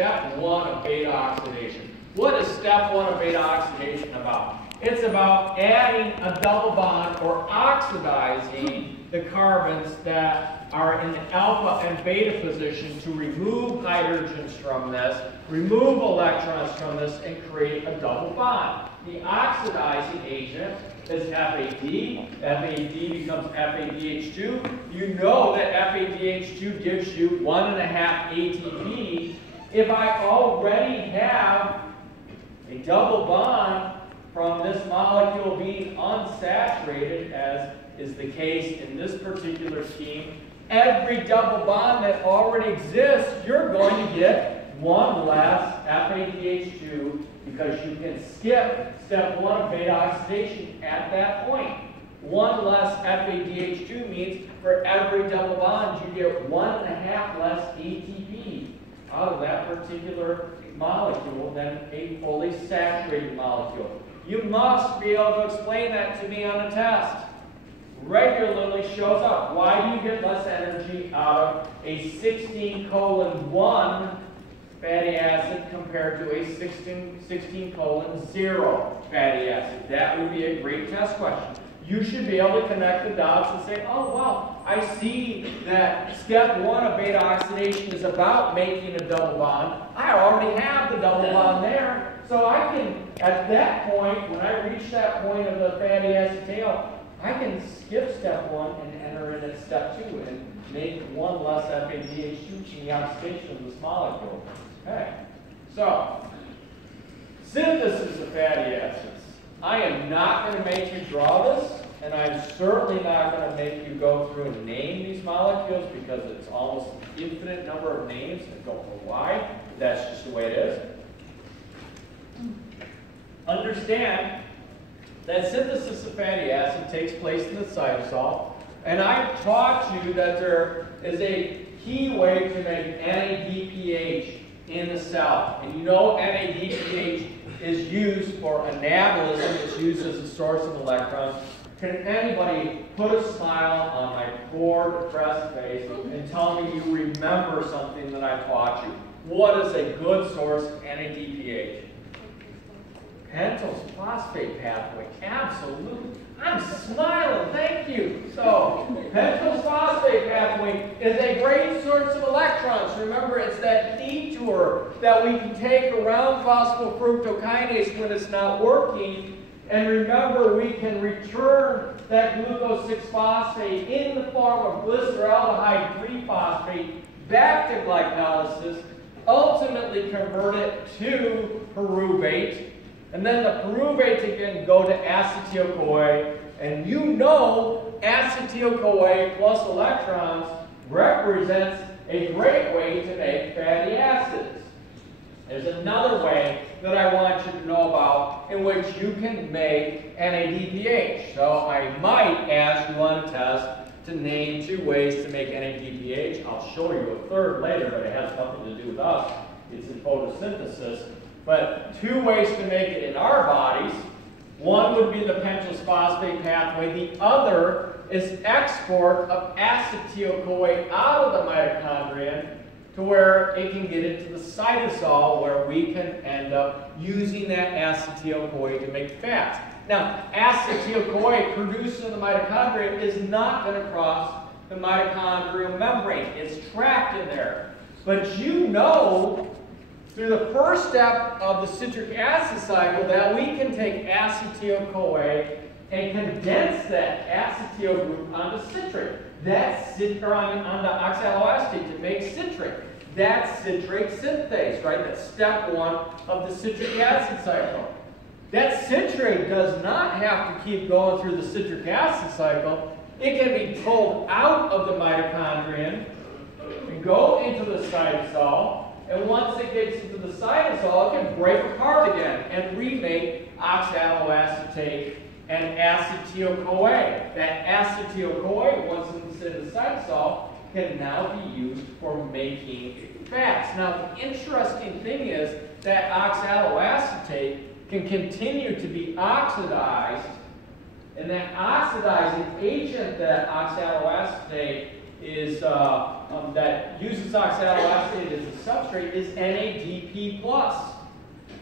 step one of beta oxidation. What is step one of beta oxidation about? It's about adding a double bond or oxidizing the carbons that are in the alpha and beta position to remove hydrogens from this, remove electrons from this, and create a double bond. The oxidizing agent is FAD. FAD becomes FADH2. You know that FADH2 gives you 1.5 ATP. If I already have a double bond from this molecule being unsaturated, as is the case in this particular scheme, every double bond that already exists, you're going to get one less FADH2 because you can skip step one of beta oxidation at that point. One less FADH2 means for every double bond you get 1.5 less ATP out of that particular molecule than a fully saturated molecule. You must be able to explain that to me on a test. Regularly shows up. Why do you get less energy out of a 16:1 fatty acid compared to a 16:0 fatty acid? That would be a great test question. You should be able to connect the dots and say, oh, well, I see that step one of beta oxidation is about making a double bond. I already have the double bond there. So I can, at that point, when I reach that point of the fatty acid tail, I can skip step one and enter in at step two and make one less FADH2 in the oxidation of this molecule. Okay, so synthesis of fatty acids. I am not going to make you draw this, and I'm certainly not going to make you go through and name these molecules because it's almost an infinite number of names. I don't know why, but that's just the way it is. Understand that synthesis of fatty acid takes place in the cytosol, and I've taught you that there is a key way to make NADPH in the cell. And you know NADPH is used for anabolism, it's used as a source of electrons. Can anybody put a smile on my poor, depressed face and tell me you remember something that I taught you? What is a good source of NADPH? Pentose phosphate pathway, absolutely. I'm smiling, thank you. So, pentose phosphate pathway is a great source of electrons. Remember, it's that detour that we can take around phosphofructokinase when it's not working. And remember, we can return that glucose 6-phosphate in the form of glyceraldehyde 3-phosphate back to glycolysis, ultimately convert it to pyruvate. And then the pyruvate again go to acetyl-CoA, and you know acetyl-CoA plus electrons represents a great way to make fatty acids. There's another way that I want you to know about in which you can make NADPH. So I might ask you on a test to name 2 ways to make NADPH. I'll show you a third later, but it has nothing to do with us. It's in photosynthesis. But 2 ways to make it in our bodies. One would be the pentose phosphate pathway. The other is export of acetyl-CoA out of the mitochondria to where it can get into the cytosol where we can end up using that acetyl-CoA to make fats. Now, acetyl-CoA produced in the mitochondria is not going to cross the mitochondrial membrane. It's trapped in there. But you know, through the first step of the citric acid cycle, that we can take acetyl-CoA and condense that acetyl group onto citric. Onto oxaloacetate to make citric. That's citrate synthase, right? That's step one of the citric acid cycle. That citrate does not have to keep going through the citric acid cycle. It can be pulled out of the mitochondrion and go into the cytosol. And once it gets into the cytosol, it can break apart again and remake oxaloacetate and acetyl-CoA. That acetyl-CoA, once it's in the cytosol, can now be used for making fats. Now, the interesting thing is that oxaloacetate can continue to be oxidized, and that oxidizing agent that oxaloacetate that uses oxaloacetate as a substrate is NADP+.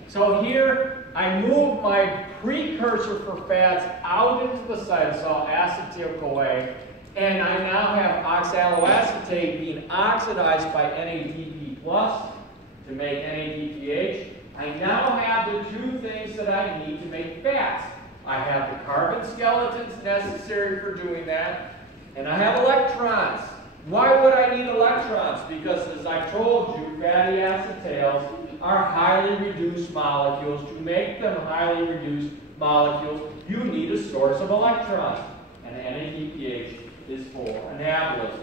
So here I move my precursor for fats out into the cytosol, acetyl-CoA, and I now have oxaloacetate being oxidized by NADP+ to make NADPH. I now have the two things that I need to make fats. I have the carbon skeletons necessary for doing that, and I have electrons. Why would I need electrons? Because as I told you, fatty acid tails are highly reduced molecules. To make them highly reduced molecules, you need a source of electrons. And NADPH is for anabolism.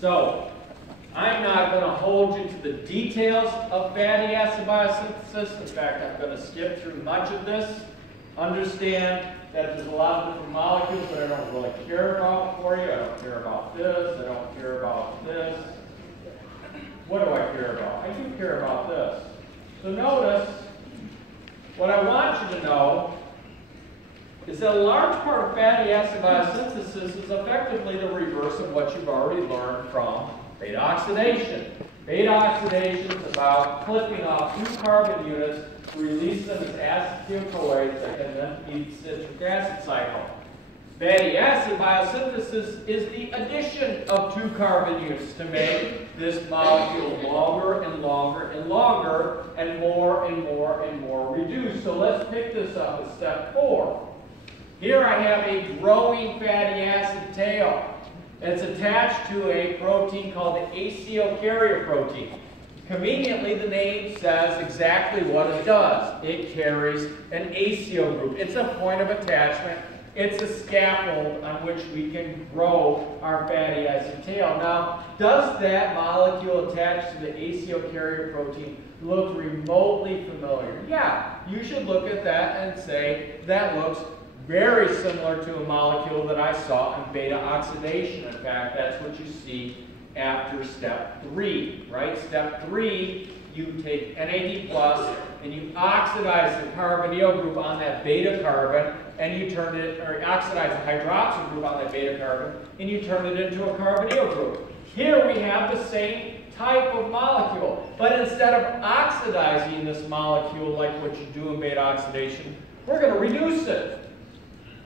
So, I'm not going to hold you to the details of fatty acid biosynthesis. In fact, I'm going to skip through much of this. Understand that there's a lot of different molecules that I don't really care about for you. I don't care about this. I don't care about this. What do I care about? I do care about this. So notice, what I want you to know is that a large part of fatty acid biosynthesis is effectively the reverse of what you've already learned from beta oxidation. Beta oxidation is about clipping off 2 carbon units to release them as acetyl-CoAs that can then feed the citric acid cycle. Fatty acid biosynthesis is the addition of 2 carbon units to make this molecule longer and longer and longer and more and more and more reduced. So let's pick this up at step 4. Here I have a growing fatty acid tail. It's attached to a protein called the ACO carrier protein. Conveniently, the name says exactly what it does. It carries an ACO group. It's a point of attachment. It's a scaffold on which we can grow our fatty acid tail. Now, does that molecule attached to the ACO carrier protein look remotely familiar? Yeah, you should look at that and say, that looks very similar to a molecule that I saw in beta oxidation. In fact, that's what you see after step 3, right? Step 3, you take NAD+ and you oxidize the carbonyl group on that beta carbon, and you turn it, or oxidize the hydroxyl group on that beta carbon, and you turn it into a carbonyl group. Here we have the same type of molecule, but instead of oxidizing this molecule like what you do in beta oxidation, we're going to reduce it.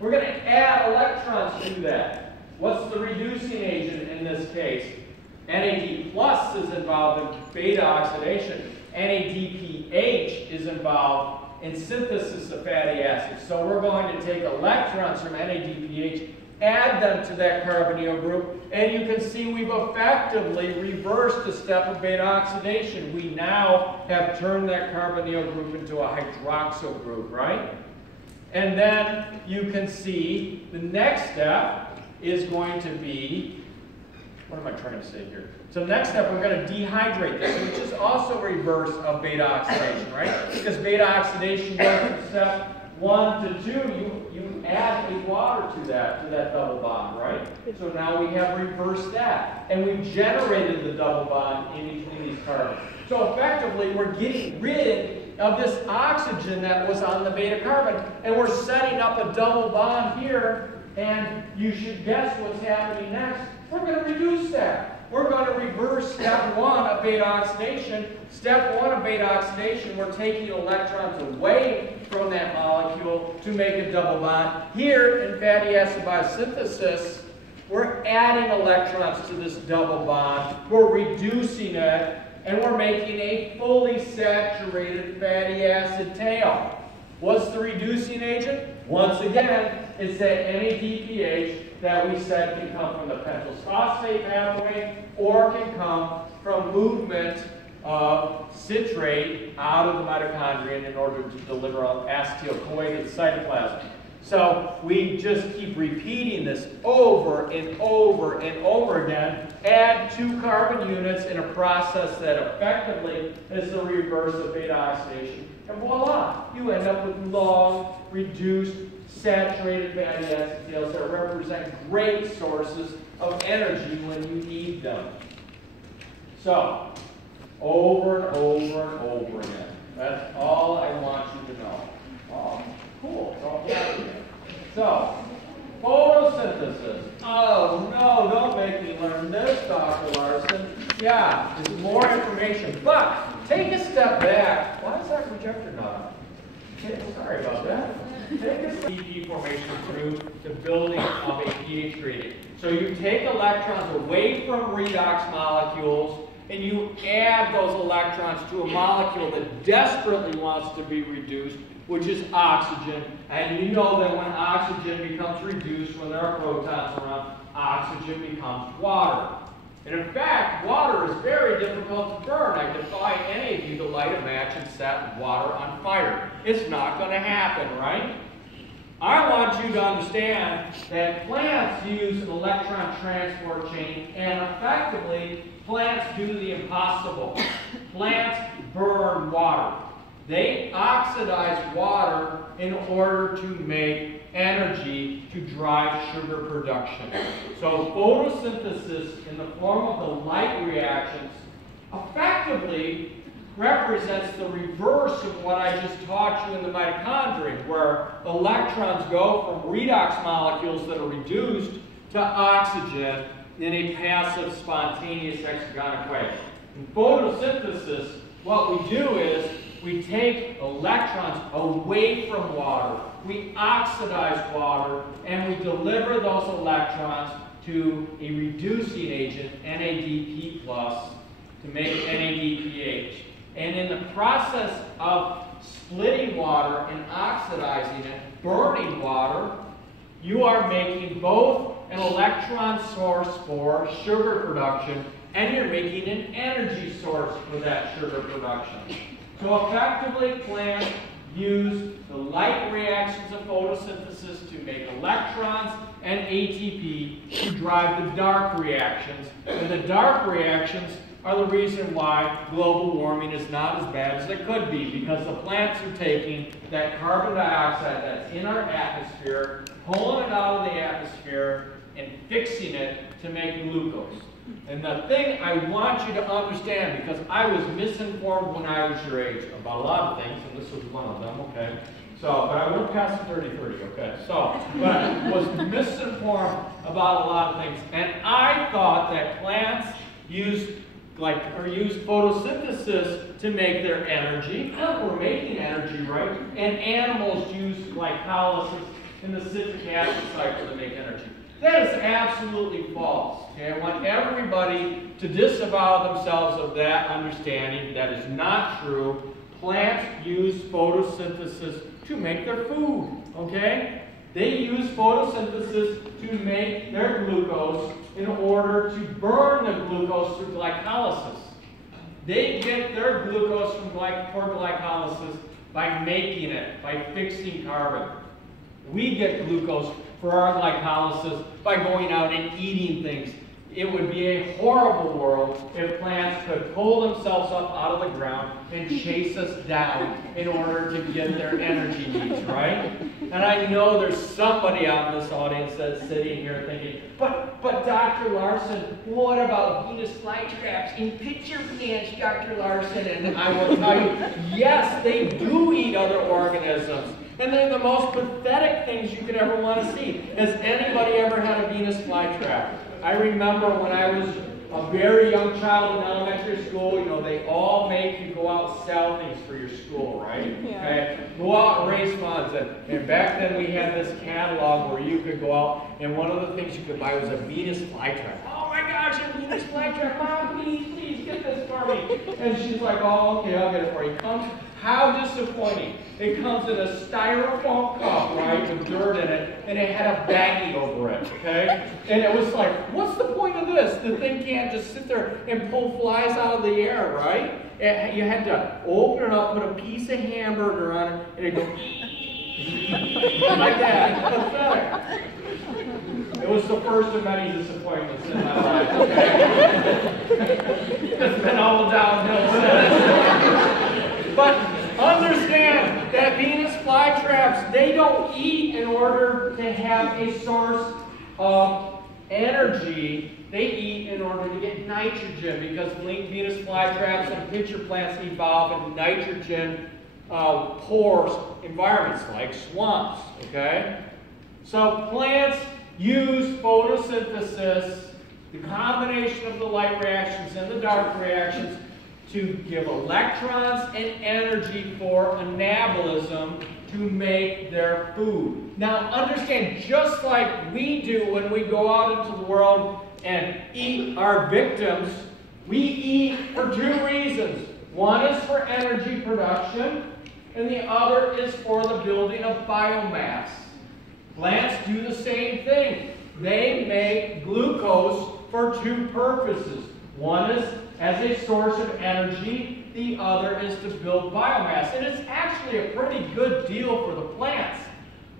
We're going to add electrons to that. What's the reducing agent in this case? NAD+ is involved in beta oxidation. NADPH is involved in synthesis of fatty acids. So we're going to take electrons from NADPH, add them to that carbonyl group, and you can see we've effectively reversed the step of beta oxidation. We now have turned that carbonyl group into a hydroxyl group, right? And then you can see the next step is going to be, what am I trying to say here? So next step, we're going to dehydrate this, which is also reverse of beta oxidation, right? Because beta oxidation goes from step 1 to 2, you add a water to that double bond, right? So now we have reversed that, and we've generated the double bond in between these carbons. So effectively, we're getting rid of this oxygen that was on the beta carbon, and we're setting up a double bond here, and you should guess what's happening next. We're going to reduce that. We're going to reverse step 1 of beta oxidation. Step 1 of beta oxidation, we're taking electrons away from that molecule to make a double bond. Here in fatty acid biosynthesis, we're adding electrons to this double bond. We're reducing it, and we're making a fully saturated fatty acid tail. What's the reducing agent? Once again, it's that NADPH that we said can come from the pentose phosphate pathway or can come from movement of citrate out of the mitochondria in order to deliver acetyl-CoA to the cytoplasm. So we just keep repeating this over and over and over again. Add 2 carbon units in a process that effectively is the reverse of beta oxidation. And voila, you end up with long, reduced, saturated fatty acid tails that represent great sources of energy when you need them. So, over and over and over again. That's all I want you to know. Oh, cool. It's all happening. So, photosynthesis. Oh no, don't make me learn Yeah, there's more information. But take a step back. Why is that projector not on? Okay, sorry about that. Take a DP formation through the building of a pH gradient. So you take electrons away from redox molecules and you add those electrons to a molecule that desperately wants to be reduced, which is oxygen. And you know that when oxygen becomes reduced, when there are protons around, oxygen becomes water. And in fact, water is very difficult to burn. I defy any of you to light a match and set water on fire. It's not going to happen, right? I want you to understand that plants use an electron transport chain, and effectively, plants do the impossible. Plants burn water. They oxidize water in order to make energy to drive sugar production. So photosynthesis in the form of the light reactions effectively represents the reverse of what I just taught you in the mitochondria, where electrons go from redox molecules that are reduced to oxygen in a passive, spontaneous hexagonic way. In photosynthesis, what we do is we take electrons away from water, we oxidize water, and we deliver those electrons to a reducing agent, NADP+, to make NADPH. And in the process of splitting water and oxidizing it, burning water, you are making both an electron source for sugar production, and you're making an energy source for that sugar production. So effectively, plants use the light reactions of photosynthesis to make electrons and ATP to drive the dark reactions. And the dark reactions are the reason why global warming is not as bad as it could be, because the plants are taking that carbon dioxide that's in our atmosphere, pulling it out of the atmosphere, and fixing it to make glucose. And the thing I want you to understand, because I was misinformed when I was your age about a lot of things, and this was one of them, okay? So, but I went past the 30-30, okay? So, but I was misinformed about a lot of things. And I thought that plants use photosynthesis to make their energy. We're making energy, right? And animals use glycolysis in the citric acid cycle to make energy. That is absolutely false. Okay? I want everybody to disavow themselves of that understanding. That is not true. Plants use photosynthesis to make their food. Okay? They use photosynthesis to make their glucose in order to burn the glucose through glycolysis. They get their glucose for glycolysis by making it, by fixing carbon. We get glucose for our glycolysis by going out and eating things. It would be a horrible world if plants could pull themselves up out of the ground and chase us down in order to get their energy needs, right? And I know there's somebody out in this audience that's sitting here thinking, but Dr. Larson, what about Venus flytraps in pitcher plants, Dr. Larson? And I will tell you, yes, they do eat other organisms. And they're the most pathetic things you could ever want to see. Has anybody ever had a Venus flytrap? I remember when I was a very young child in elementary school, you know, they all make you go out and sell things for your school, right? Yeah. Okay? Go out and raise funds. And back then we had this catalog where you could go out, and one of the things you could buy was a Venus flytrap. Oh my gosh, a Venus flytrap! Mom, please get this for me. And she's like, oh, okay, I'll get it for you. How disappointing. It comes in a styrofoam cup, right, with dirt in it, and it had a baggie over it, okay? And it was like, what's the point of this? The thing can't just sit there and pull flies out of the air, right? You had to open it up, put a piece of hamburger on it, and it'd go like that. Pathetic. It was the first of many disappointments in my life, okay? It's been all downhill since. But understand that Venus flytraps, they don't eat in order to have a source of energy. They eat in order to get nitrogen, because Venus flytraps and pitcher plants evolve in nitrogen poor environments like swamps. Okay? So plants use photosynthesis the combination of the light reactions and the dark reactions to give electrons and energy for anabolism to make their food. Now understand, just like we do when we go out into the world and eat our victims, we eat for two reasons. One is for energy production, and the other is for the building of biomass. Plants do the same thing. They make glucose for two purposes. One is as a source of energy, the other is to build biomass. And it's actually a pretty good deal for the plants.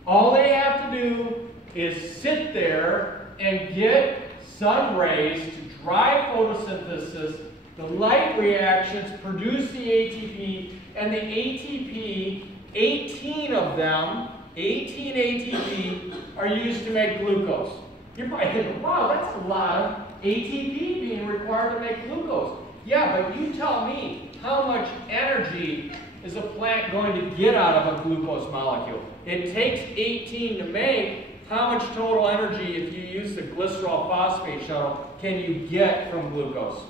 All they have to do is sit there and get sun rays to drive photosynthesis. The light reactions produce the ATP, and the ATP, 18 of them, 18 ATP, are used to make glucose. You're probably thinking, wow, that's a lot of ATP being required to make glucose. Yeah, but you tell me, how much energy is a plant going to get out of a glucose molecule? It takes 18 to make. How much total energy, if you use the glycerol phosphate shuttle, can you get from glucose?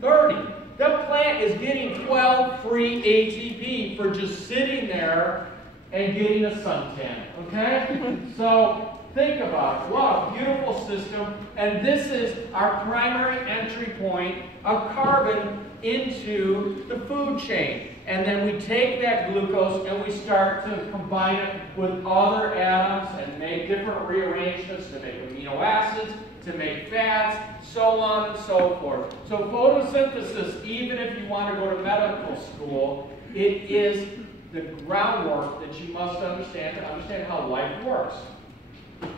30. The plant is getting 12 free ATP for just sitting there and getting a suntan, okay? So think about it. What a beautiful system. And this is our primary entry point of carbon into the food chain. And then we take that glucose and we start to combine it with other atoms and make different rearrangements to make amino acids, to make fats, so on and so forth. So photosynthesis, even if you want to go to medical school, it is the groundwork that you must understand to understand how life works.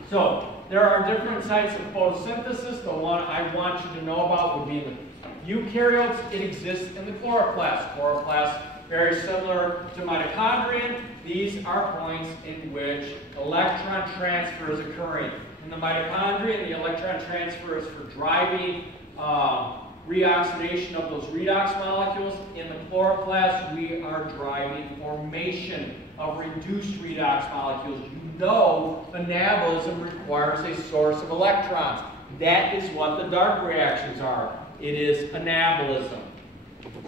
So there are different types of photosynthesis. The one I want you to know about would be in the eukaryotes. It exists in the chloroplast. Chloroplast, very similar to mitochondrion. These are points in which electron transfer is occurring. In the mitochondria, the electron transfer is for driving reoxidation of those redox molecules. In the chloroplast, we are driving formation of reduced redox molecules. You know anabolism requires a source of electrons. That is what the dark reactions are. It is anabolism.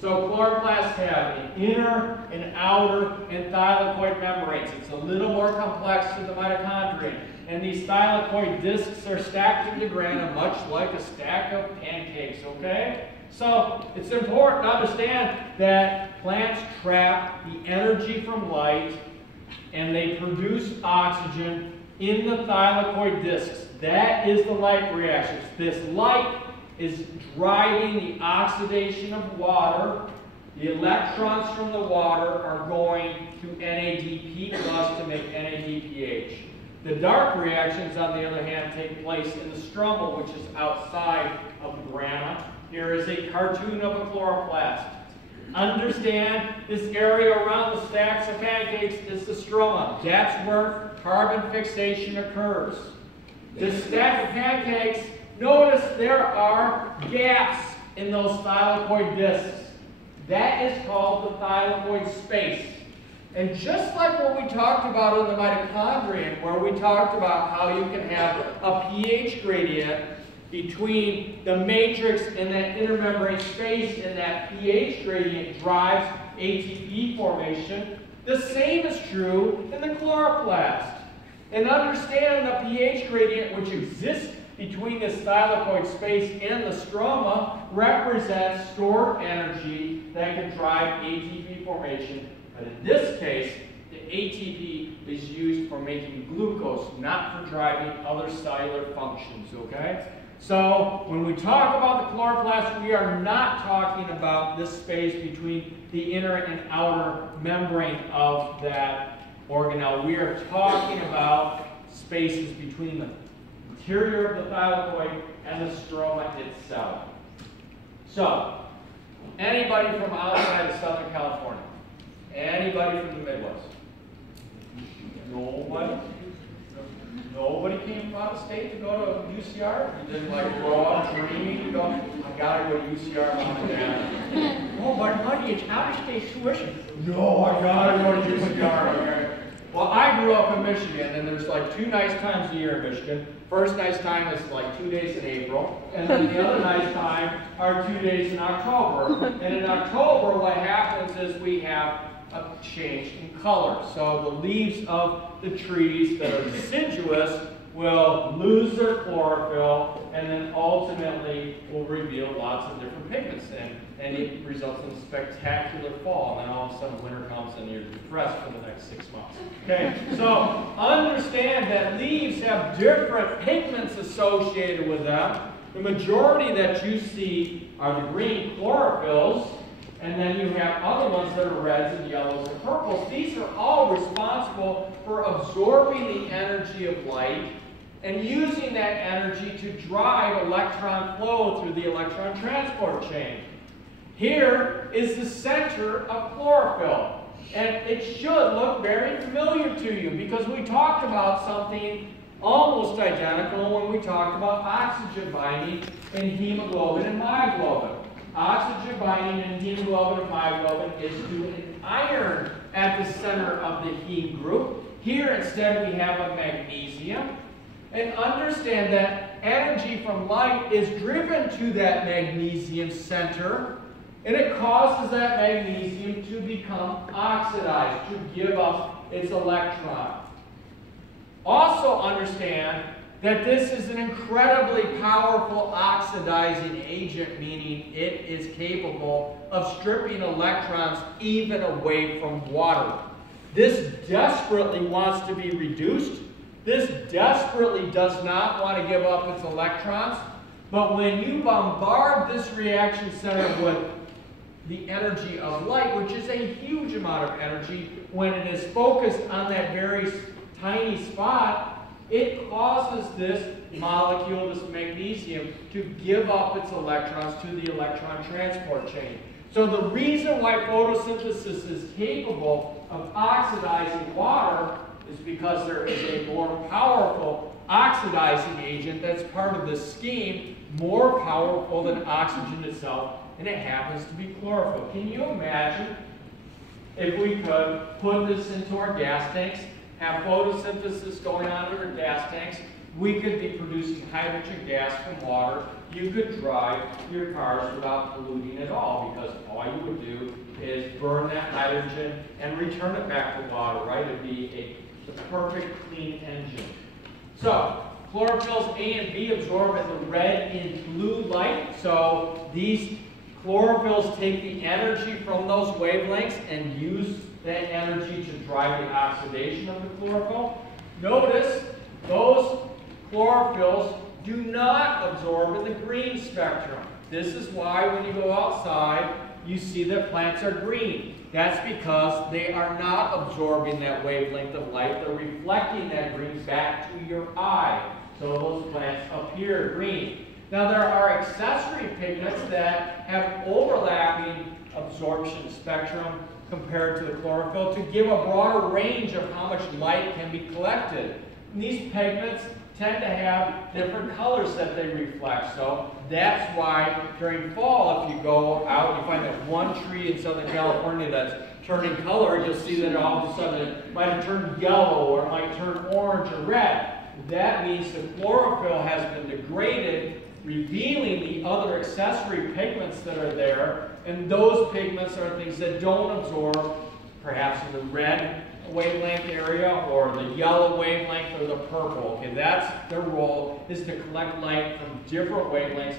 So chloroplasts have an inner, an outer, and thylakoid membranes. It's a little more complex than the mitochondria. And these thylakoid discs are stacked in the grana, much like a stack of pancakes, okay? So it's important to understand that plants trap the energy from light and they produce oxygen in the thylakoid discs. That is the light reactions. This light is driving the oxidation of water. The electrons from the water are going to NADP plus to make NADPH. The dark reactions, on the other hand, take place in the stroma, which is outside of the grana. Here is a cartoon of a chloroplast. Understand this area around the stacks of pancakes is the stroma. That's where carbon fixation occurs. This stack of pancakes, notice there are gaps in those thylakoid discs. That is called the thylakoid space. And just like what we talked about in the mitochondrion, where we talked about how you can have a pH gradient between the matrix and that intermembrane space, and that pH gradient drives ATP formation, the same is true in the chloroplast. And understand the pH gradient which exists between this thylakoid space and the stroma represents stored energy that can drive ATP formation. But in this case, the ATP is used for making glucose, not for driving other cellular functions, okay? So when we talk about the chloroplast, we are not talking about this space between the inner and outer membrane of that organelle. We are talking about spaces between the interior of the thylakoid and the stroma itself. So, anybody from outside of Southern California? Anybody from the Midwest? Nobody? Nobody came from out of state to go to UCR? You didn't like grow up dreaming to go, I gotta go to UCR, Mom and Dad. Oh, but honey, it's out of state tuition. No, I gotta go to UCR. Okay? Well, I grew up in Michigan, and there's like 2 nice times a year in Michigan. First nice time is like 2 days in April, and then the other nice time are 2 days in October. And in October, what happens is we have a change in color. So the leaves of the trees that are deciduous will lose their chlorophyll, and then ultimately will reveal lots of different pigments, and it results in a spectacular fall, and then all of a sudden winter comes and you're depressed for the next 6 months. Okay, so understand that leaves have different pigments associated with them. The majority that you see are the green chlorophylls, and then you have other ones that are reds and yellows and purples. These are all responsible for absorbing the energy of light and using that energy to drive electron flow through the electron transport chain. Here is the center of chlorophyll. And it should look very familiar to you because we talked about something almost identical when we talked about oxygen binding in hemoglobin and myoglobin. Oxygen binding in hemoglobin and myoglobin is to an iron at the center of the heme group. Here instead we have a magnesium. And understand that energy from light is driven to that magnesium center, and it causes that magnesium to become oxidized, to give up its electron. Also understand that this is an incredibly powerful oxidizing agent, meaning it is capable of stripping electrons even away from water. This desperately wants to be reduced. This desperately does not want to give up its electrons, but when you bombard this reaction center with the energy of light, which is a huge amount of energy, when it is focused on that very tiny spot, it causes this molecule, this magnesium, to give up its electrons to the electron transport chain. So the reason why photosynthesis is capable of oxidizing water is because there is a more powerful oxidizing agent that's part of this scheme, more powerful than oxygen itself, and it happens to be chlorophyll. Can you imagine if we could put this into our gas tanks, have photosynthesis going on in our gas tanks, we could be producing hydrogen gas from water. You could drive your cars without polluting at all, because all you would do is burn that hydrogen and return it back to water, right? It would be the perfect clean engine. So, chlorophylls A and B absorb at the red and blue light. So these chlorophylls take the energy from those wavelengths and use that energy to drive the oxidation of the chlorophyll. Notice those chlorophylls do not absorb in the green spectrum. This is why when you go outside, you see that plants are green. That's because they are not absorbing that wavelength of light. They're reflecting that green back to your eye. So those plants appear green. Now there are accessory pigments that have overlapping absorption spectrum compared to the chlorophyll to give a broader range of how much light can be collected. And these pigments tend to have different colors that they reflect. So that's why during fall, if you go out, you find that one tree in Southern California that's turning color, you'll see that all of a sudden it might have turned yellow or it might turn orange or red. That means the chlorophyll has been degraded, revealing the other accessory pigments that are there, and those pigments are things that don't absorb, perhaps in the red wavelength area or the yellow wavelength or the purple. Okay, that's their role, is to collect light from different wavelengths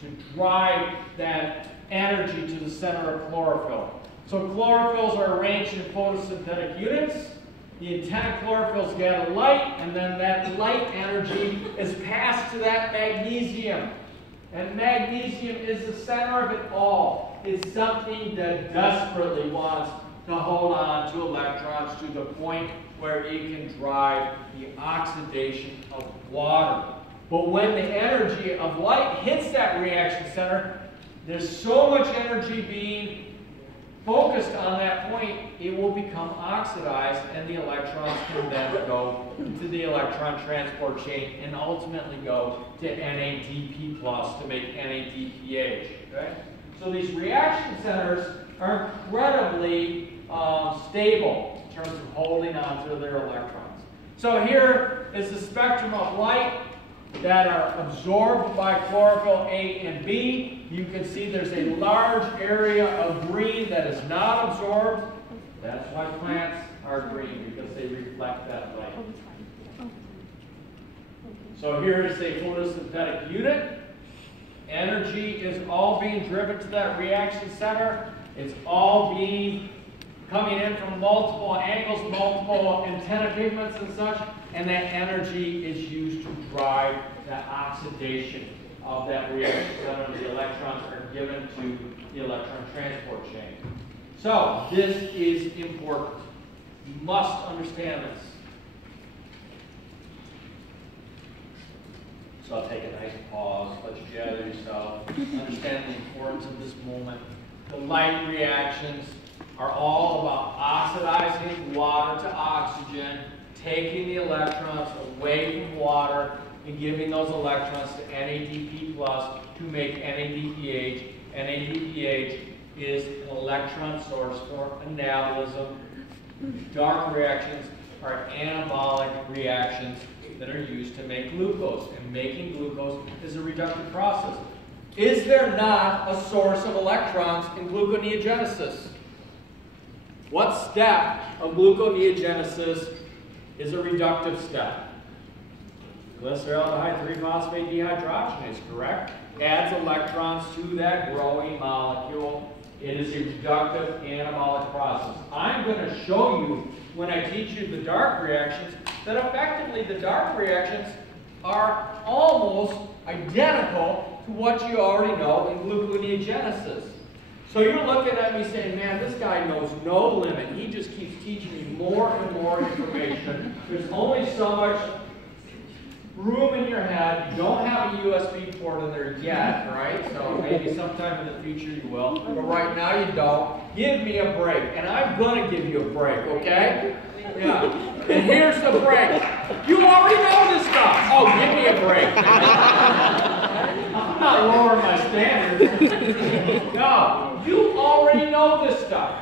to drive that energy to the center of chlorophyll. So chlorophylls are arranged in photosynthetic units. The antenna chlorophylls gather light, and then that light energy is passed to that magnesium. And magnesium is the center of it all. It's something that desperately wants to hold on to electrons to the point where it can drive the oxidation of water. But when the energy of light hits that reaction center, there's so much energy being focused on that point, it will become oxidized, and the electrons can then go into the electron transport chain and ultimately go to NADP+ to make NADPH. Okay? So these reaction centers are incredibly stable. in terms of holding onto their electrons. So here is the spectrum of light that are absorbed by chlorophyll A and B. You can see there's a large area of green that is not absorbed. That's why plants are green, because they reflect that light. So here is a photosynthetic unit. Energy is all being driven to that reaction center. It's all coming in from multiple angles, multiple antenna pigments and such, and that energy is used to drive that oxidation of that reaction center. The electrons are given to the electron transport chain. So this is important. You must understand this. So I'll take a nice pause, let you gather yourself, understand the importance of this moment. The light reactions are all about oxidizing water to oxygen, taking the electrons away from water, and giving those electrons to NADP+ to make NADPH. NADPH is an electron source for anabolism. Dark reactions are anabolic reactions that are used to make glucose, and making glucose is a reductive process. Is there not a source of electrons in gluconeogenesis? What step of gluconeogenesis is a reductive step? Glyceraldehyde 3-phosphate dehydrogenase, correct? Adds electrons to that growing molecule. It is a reductive anabolic process. I'm going to show you, when I teach you the dark reactions, that effectively the dark reactions are almost identical to what you already know in gluconeogenesis. So you're looking at me saying, man, this guy knows no limit. He just keeps teaching me more and more information. There's only so much room in your head. You don't have a USB port in there yet, right? So maybe sometime in the future you will. But right now you don't. Give me a break. And I'm going to give you a break, okay? Yeah. And here's the break. You already know this stuff. Oh, give me a break. I'm not lowering my standards. No, you already know this stuff.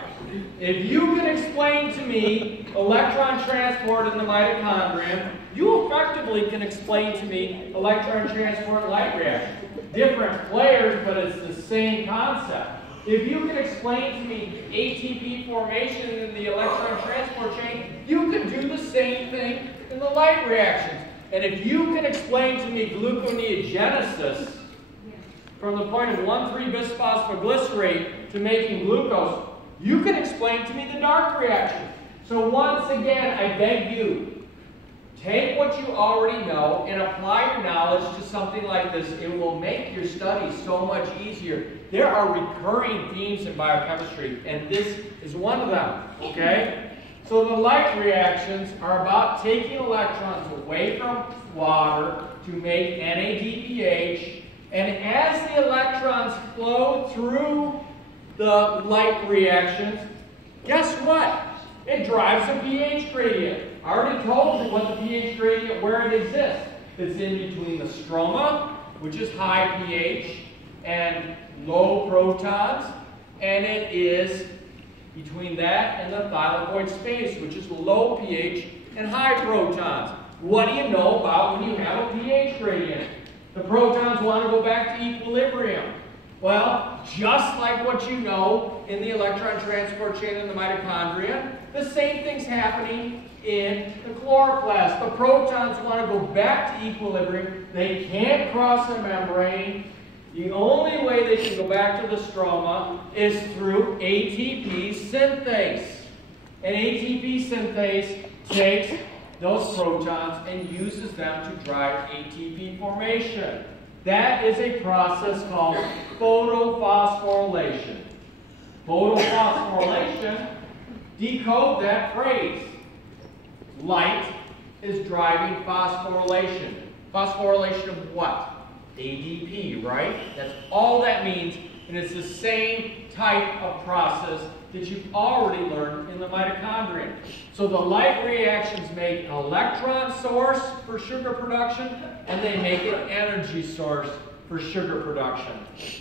If you can explain to me electron transport in the mitochondrion, you effectively can explain to me electron transport and light reaction. Different players, but it's the same concept. If you can explain to me ATP formation in the electron transport chain, you can do the same thing in the light reactions. And if you can explain to me gluconeogenesis from the point of 1,3-bisphosphoglycerate to making glucose, you can explain to me the dark reaction. So once again, I beg you, take what you already know and apply your knowledge to something like this. It will make your study so much easier. There are recurring themes in biochemistry, and this is one of them, okay? So the light reactions are about taking electrons away from water to make NADPH, and as the electrons flow through the light reactions, guess what? It drives a pH gradient. I already told you what the pH gradient, where it exists. It's in between the stroma, which is high pH, and low protons, and it is between that and the thylakoid space, which is low pH and high protons. What do you know about when you have a pH gradient? The protons want to go back to equilibrium. Well, just like what you know in the electron transport chain in the mitochondria, the same thing's happening in the chloroplast. The protons want to go back to equilibrium. They can't cross the membrane. The only way they can go back to the stroma is through ATP synthase. And ATP synthase takes those protons and uses them to drive ATP formation. That is a process called photophosphorylation. Photophosphorylation, decode that phrase. Light is driving phosphorylation. Phosphorylation of what? ADP, right? That's all that means, and it's the same type of process that you've already learned in the mitochondria. So the light reactions make an electron source for sugar production, and they make an energy source for sugar production.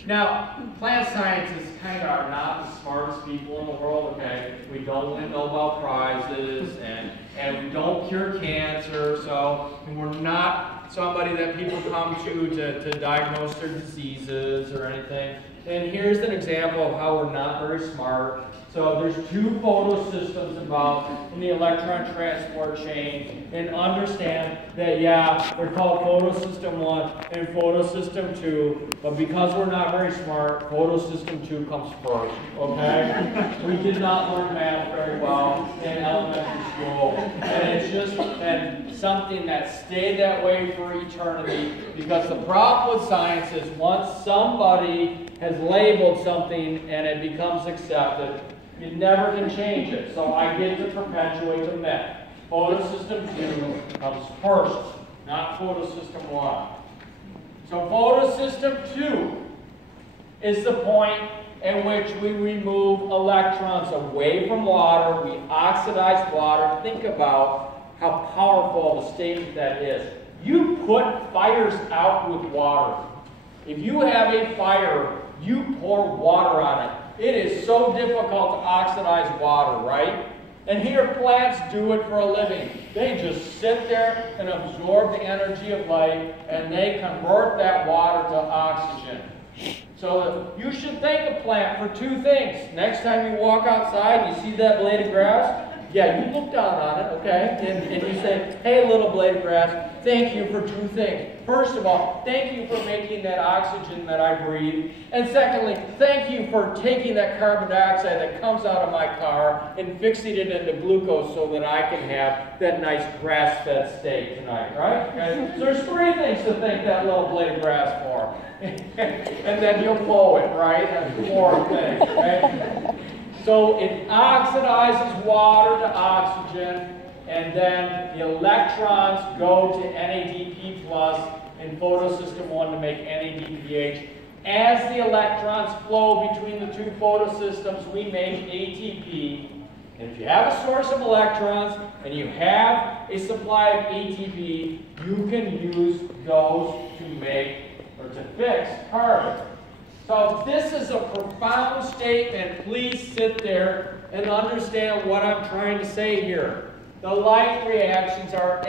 Now, plant scientists kind of are not the smartest people in the world, okay? We don't win Nobel Prizes, and we don't cure cancer, so we're not somebody that people come to diagnose their diseases or anything. And here's an example of how we're not very smart. So there's two photosystems involved in the electron transport chain, and understand that, yeah, they're called photosystem 1 and photosystem 2, but because we're not very smart, photosystem 2 comes first, okay? We did not learn math very well in elementary school, and it's just something that stayed that way for eternity, because the problem with science is once somebody has labeled something and it becomes accepted, you never can change it. So I get to perpetuate the myth. Photosystem 2 comes first, not photosystem 1. So photosystem 2 is the point in which we remove electrons away from water, we oxidize water. Think about how powerful of a statement that is. You put fires out with water. If you have a fire, you pour water on it. It is so difficult to oxidize water, right? And here plants do it for a living. They just sit there and absorb the energy of light, and they convert that water to oxygen. So you should thank a plant for two things. Next time you walk outside and you see that blade of grass, yeah, you look down on it, okay? And you say, hey, little blade of grass, thank you for two things. First of all, thank you for making that oxygen that I breathe. And secondly, thank you for taking that carbon dioxide that comes out of my car and fixing it into glucose so that I can have that nice grass-fed steak tonight, right? Okay? So there's three things to thank that little blade of grass for. And then you'll mow it, right? That's the fourth thing, right? So it oxidizes water to oxygen, and then the electrons go to NADP plus in photosystem 1 to make NADPH. As the electrons flow between the two photosystems, we make ATP. And if you have a source of electrons and you have a supply of ATP, you can use those to make or to fix carbon. So this is a profound statement. Please sit there and understand what I'm trying to say here. The light reactions are